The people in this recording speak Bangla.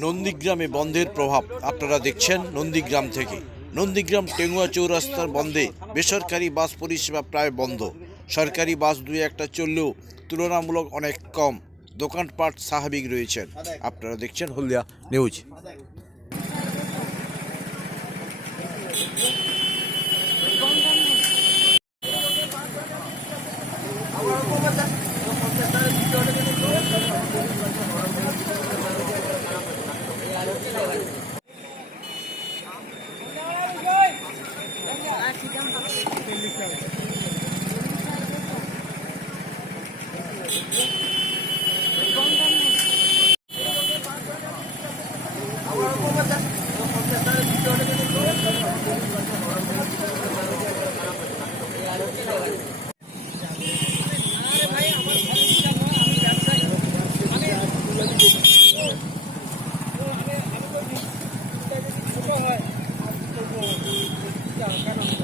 নন্দীগ্রামে বন্ধের প্রভাব আপনারা দেখছেন নন্দীগ্রাম থেকে। নন্দীগ্রাম টেঙ্গুয়া চৌরাস্তার বন্ধে বেসরকারি বাস পরিষেবা প্রায় বন্ধ। সরকারি বাস দুই একটা চললেও তুলনামূলক অনেক কম। দোকানপাট স্বাভাবিক রয়েছেন। আপনারা দেখছেন হলদিয়া নিউজ। কেন